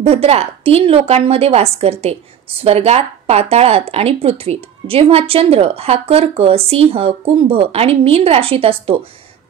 भद्रा 3 लोकांमध्ये वास करते, स्वर्गात, पाताळात आणि पृथ्वीत। जेव्हा चंद्र हा कर्क, सिंह, कुंभ आणि मीन राशीत असतो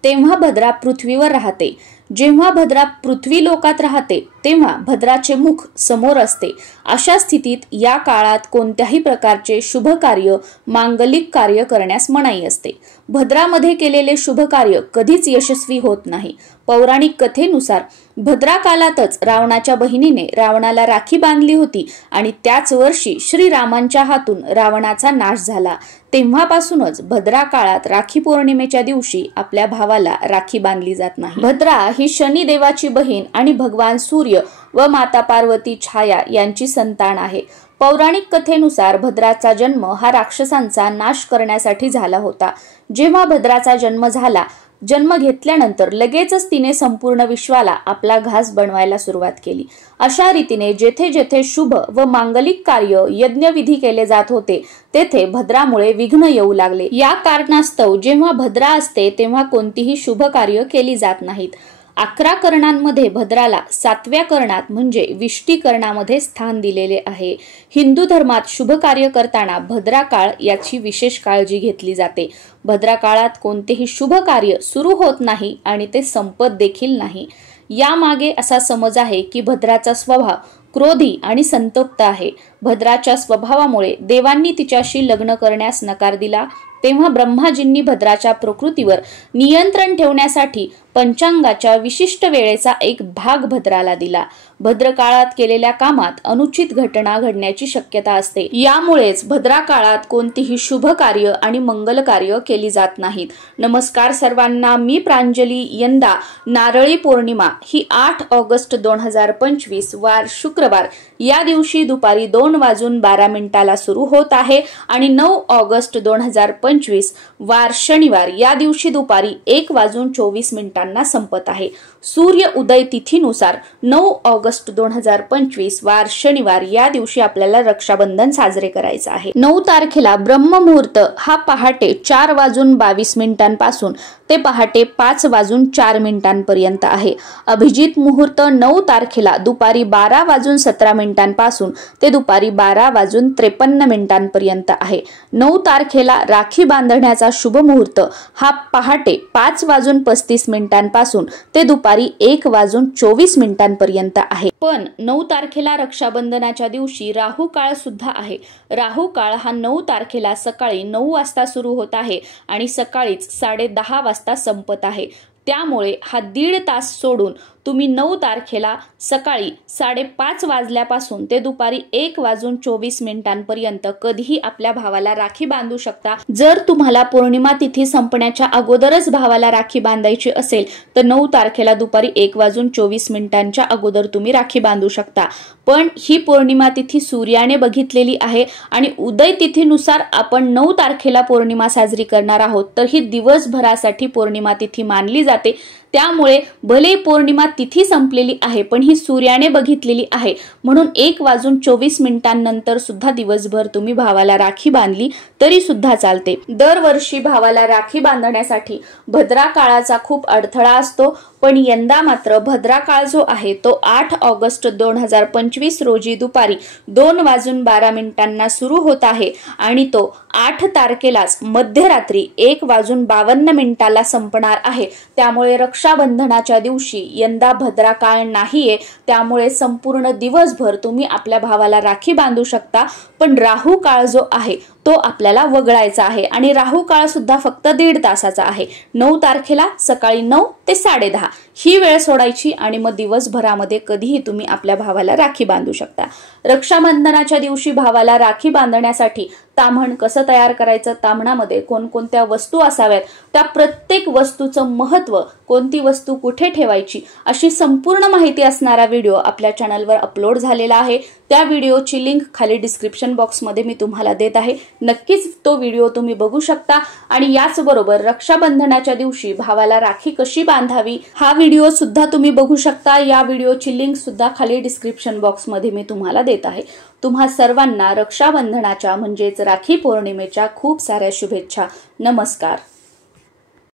तेव्हा भद्रा पृथ्वीवर राहते। जेव्हा भद्रा पृथ्वी लोकात राहते तेव्हा भद्राचे मुख समोर असते। अशा स्थितीत या काळात कोणत्याही प्रकारचे शुभ कार्य, मांगलिक कार्य करण्यास मनाई असते। भद्रामध्ये केलेले शुभ कार्य कधीच यशस्वी होत नाही। पौराणिक कथेनुसार भद्रा कालातच रावणाच्या बहिणीने रावणाला राखी बांधली होती आणि त्याच वर्षी श्रीरामांच्या हातून रावणाचा नाश झाला। तेव्हापासूनच भद्रा काळात राखी पौर्णिमेच्या दिवशी आपल्या भावाला राखी बांधली जात नाही। भद्रा ही शनी देवाची बहीण आणि भगवान सूर्य व माता पार्वती छाया यांची संतान आहे। पौराणिक कथेनुसार भद्राचा जन्म हा राक्षसांचा नाश करण्यासाठी झाला होता। जेव्हा भद्राचा जन्म घेतल्यानंतर लगेचच तिने संपूर्ण विश्वाला आपला घास बनवायला सुरुवात केली। अशा रीतीने जेथे जेथे शुभ व मांगलिक कार्य, यज्ञविधी केले जात होते तेथे भद्रामुळे विघ्न येऊ लागले। या कारणास्तव जेव्हा भद्रा असते तेव्हा कोणतीही शुभ कार्य केली जात नाहीत। 11 करणांमध्ये भद्राला 7व्या करणात म्हणजे विष्टी करणामध्ये स्थान दिलेले आहे। हिंदू धर्मात शुभ कार्य करताना भद्रा काळ याची विशेष काळजी घेतली जाते। भद्रा काळात कोणतेही शुभ कार्य सुरू होत नाही आणि ते संपत देखील नाही। यामागे असा समज आहे की भद्राचा स्वभाव क्रोधी आणि संतप्त आहे। भद्राच्या स्वभावामुळे देवांनी तिच्याशी लग्न करण्यास नकार दिला। तेव्हा ब्रह्माजींनी भद्राच्या प्रकृतीवर नियंत्रण ठेवण्यासाठी पंचांगाच्या विशिष्ट वेळेचा एक भाग भद्राला दिला। भद्र काळात केलेल्या कामात अनुचित घटना घडण्याची शक्यता असते। यामुळेच भद्रा काळात कोणतीही शुभ कार्य आणि मंगल कार्य केली जात नाहीत। नमस्कार सर्वांना, मी प्रांजली। यंदा नारळी पौर्णिमा ही 8 ऑगस्ट 2025 वार शुक्रवार या दिवशी दुपारी 2:12 सुरू होत आहे आणि 9 ऑगस्ट 2025 वार शनिवार या दिवशी दुपारी 1:24 संपत आहे। सूर्य उदय तिथीनुसार 9 ऑगस्ट 2025 वार शनिवार या दिवशी आपल्याला रक्षाबंधन साजरे करायचे आहे। 9 तारखेला ब्रह्ममुहूर्त हा पहाटे 4:22 पासून ते पहाटे 5:04 पर्यंत आहे। अभिजित मुहूर्त 9 तारखेला दुपारी 12:17 पासून ते दुपारी 12:53 पर्यंत आहे। 9 तारखेला राखी बांधण्याचा शुभ मुहूर्त हा पहाटे 5:35 पासून ते दुपारी 1:24 पर्यंत आहे। पण 9 तारखेला रक्षाबंधनाच्या दिवशी राहू काळ सुद्धा आहे। राहू काळ हा 9 तारखेला सकाळी 9 वाजता सुरू होत आहे आणि सकाळीच 10:30 वाजता संपत आहे। त्यामुळे हा 1.5 तास सोडून तुम्ही 9 तारखेला सकाळी 5:30 वाजल्यापासून ते दुपारी 1:24 पर्यंत कधीही आपल्या भावाला राखी बांधू शकता। जर तुम्हाला पौर्णिमा तिथी संपण्याच्या अगोदरच भावाला राखी बांधायची असेल तर 9 तारखेला दुपारी 1:24 अगोदर तुम्ही राखी बांधू शकता। पण ही पौर्णिमा तिथी सूर्याने बघितलेली आहे आणि उदय तिथीनुसार आपण 9 तारखेला पौर्णिमा साजरी करणार आहोत, तर ही दिवसभरासाठी पौर्णिमा तिथी मानली जाते। त्यामुळे भले पौर्णिमा तिथी संपलेली आहे पण ही सूर्याने बघितलेली आहे, म्हणून 1:24 नंतर सुद्धा दिवसभर तुम्ही भावाला राखी बांधली तरी सुद्धा चालते। दरवर्षी भावाला राखी बांधण्यासाठी भद्रा काळाचा खूप अडथळा असतो, पण यंदा मात्र भद्रा काळ जो आहे तो 8 ऑगस्ट 2025 रोजी दुपारी 2:12 सुरू होत आहे आणि तो 8 तारखेलाच मध्यरात्री 1:52 संपणार आहे। त्यामुळे रक्षाबंधनाच्या दिवशी यंदा भद्रा काळ नाहीये, त्यामुळे संपूर्ण दिवसभर तुम्ही आपल्या भावाला राखी बांधू शकता। पण राहू काळ जो आहे तो आपल्याला वगळायचा आहे आणि राहू काळ सुद्धा फक्त 1.5 तासाचा आहे। 9 तारखेला सकाळी 9 ते 10:30 ही वेळ सोडायची आणि मग दिवसभरामध्ये कधीही तुम्ही आपल्या भावाला राखी बांधू शकता। रक्षाबंधनाच्या दिवशी भावाला राखी बांधण्यासाठी ताम्हण कसं तयार करायचं, ताम्हणामध्ये कोणकोणत्या वस्तू असाव्यात, त्या प्रत्येक वस्तूचं महत्त्व, कोणती वस्तू कुठे ठेवायची अशी संपूर्ण माहिती असणारा व्हिडिओ आपल्या चॅनलवर अपलोड झालेला आहे। त्या व्हिडिओची लिंक खाली डिस्क्रिप्शन बॉक्समध्ये मी तुम्हाला देत आहे। नक्कीच तो व्हिडिओ तुम्ही बघू शकता आणि याचबरोबर रक्षाबंधनाच्या दिवशी भावाला राखी कशी बांधावी हा व्हिडिओ सुद्धा तुम्ही बघू शकता। या व्हिडिओची लिंक सुद्धा खाली डिस्क्रिप्शन बॉक्समध्ये मी तुम्हाला देत आहे। तुम्हा सर्वांना रक्षाबंधनाच्या म्हणजेच राखी पौर्णिमेच्या खूप साऱ्या शुभेच्छा। नमस्कार।